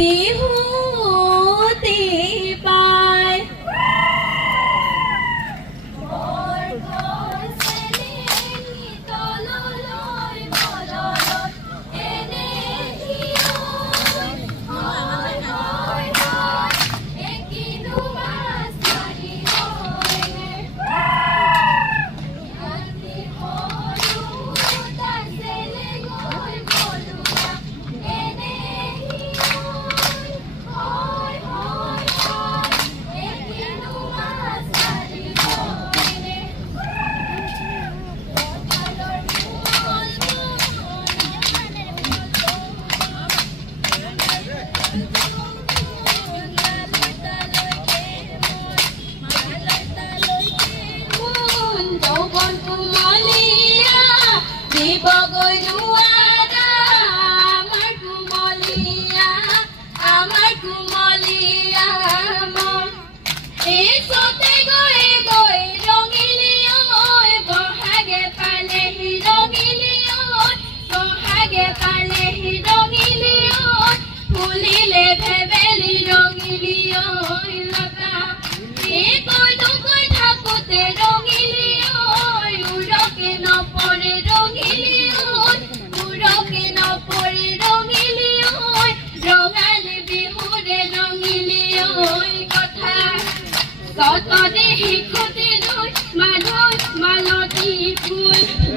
বিহুতি পায়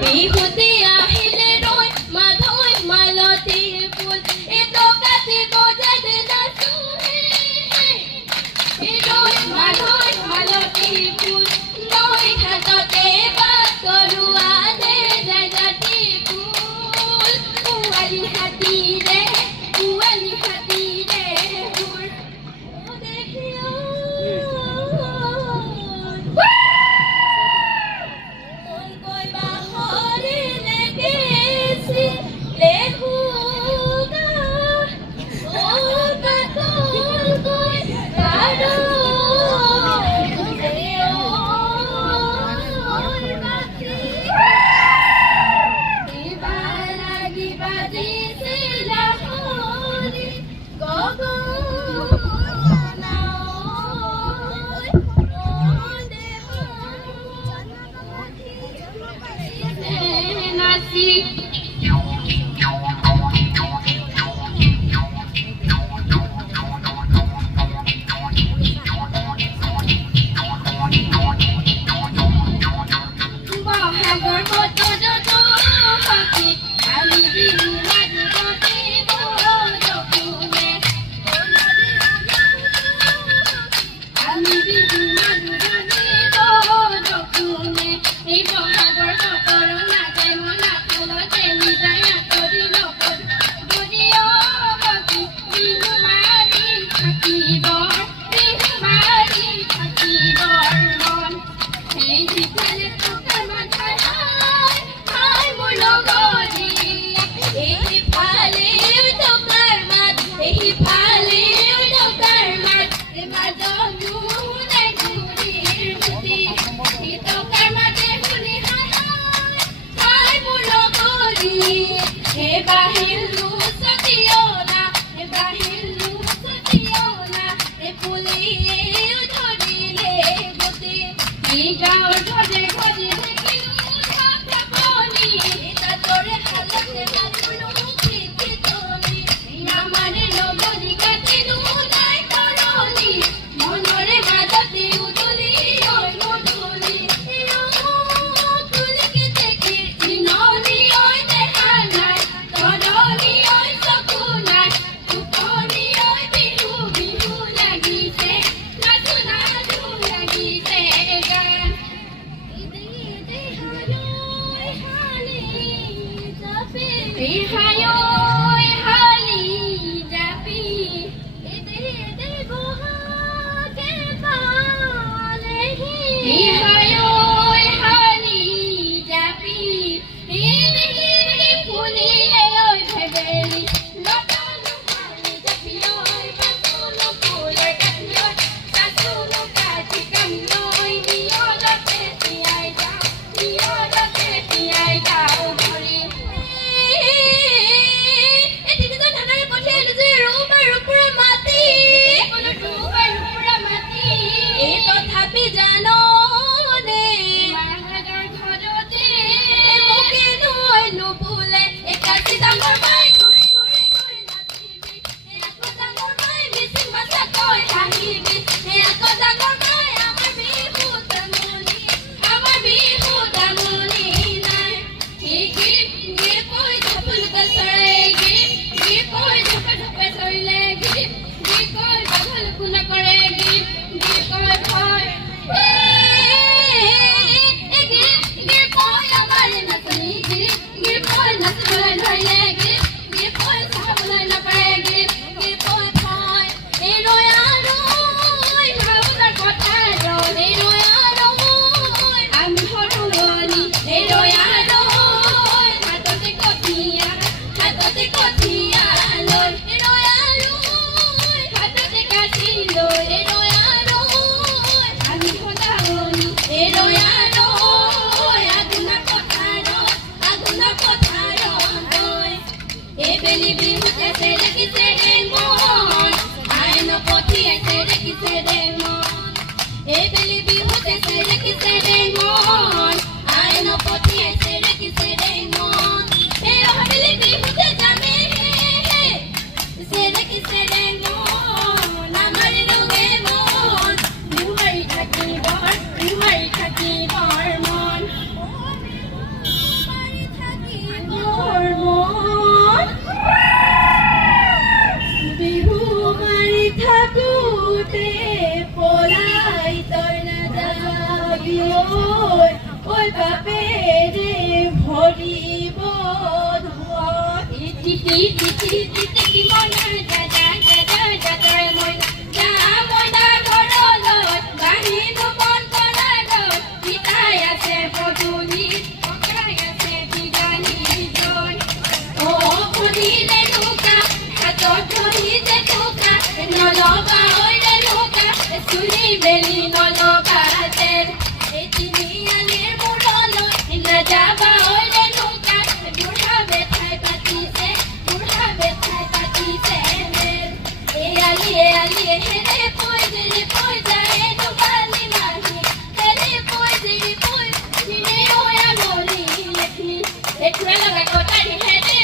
বিহুতি আহিলে ৰৈ মাধৈ মালতী ফুল এটো কাটি বজাতে নাচো ৰৈ মাধৈ মালতী ফুল নৈ ঘাটতে বাস কৰোৱা দে জাতি ফুল পুৱালি হাতী ৰে ফুল দেখিও ফুলে একাশী ডাঙৰ মাই ঘূৰি ঘূৰি ঘূৰি নাচিবি আকৌ ডাঙৰ মাই মিচিং ভাষা কৈ হাঁহিবি আকৌ ডাঙৰ মাই আমাৰ বিহু তামুলী নাই গিৰিপ গিৰিপ কৈ ঢপলুকা চৰে গিৰিপ গিৰিপ কৈ ঢপে ঢপে চৰিলে গিৰিপ গিৰিপ কৈ বাঘল কোলা কৰে গিৰিপ গিৰিপ কৈ ভয় গিৰিপ কৈ আমাৰ নাচনী গিৰিপ গিৰিপ কৈ নাচিবলৈ ধৰিলে গিৰিপ গিৰিপ কৈ চাবলৈ নাপাৰে গিৰিপ গিৰিপ কৈ ভয় এই ৰৈ ভাওনাৰ কথা ৰৈ এই ৰৈ আমি সৰুৱনী এই ৰৈ হাততে কঠীয়া লৈ এই ৰৈ হাততে কাঠি লৈ এই ৰৈ আমি সদায়নী এই ৰৈ আগুনা পথাৰত এইবেলি বিহুতে চেৰেকিছে ৰে মন আইন পঠিয়াইছে দেখিছে ৰে মন এইবেলি বিহুতে চেৰেকিছে ৰে মন আইন পঠিয়াইছে দেখিছে ৰে মন এই অহাবেলি বিহুতে যামে চেৰেকিছে ৰে মন আমাৰ ৰঙে মন বিহু মাৰি থাকিবৰ মন বিহু মাৰি থাকোতে পলাই তই নাযাবি ঐ বাপেৰে ভৰিব তিতি মনৰ দাদাৰে মইনা ঘৰলৈ বাহিনো মন কলালৈ পিতাই আছে পদূলিত ককাই আছে বিদানীত শুনিলে লোকা হাতত ধৰিছে টোকা নলবা ঐৰে লোকা চুলি মেলি নলবা তেল এই তিনিআলিৰ মূৰলৈ নাযাবা ঐৰে লোকা বুঢ়া বেঠাই পাতিছে মেল এই আলিয়ে হেৰে পৈ যায় দুবালি মাহি হেৰে পৈ দিনে ঐ আমলি লেখি এঠুৱে লগাই কটাৰী হেৰে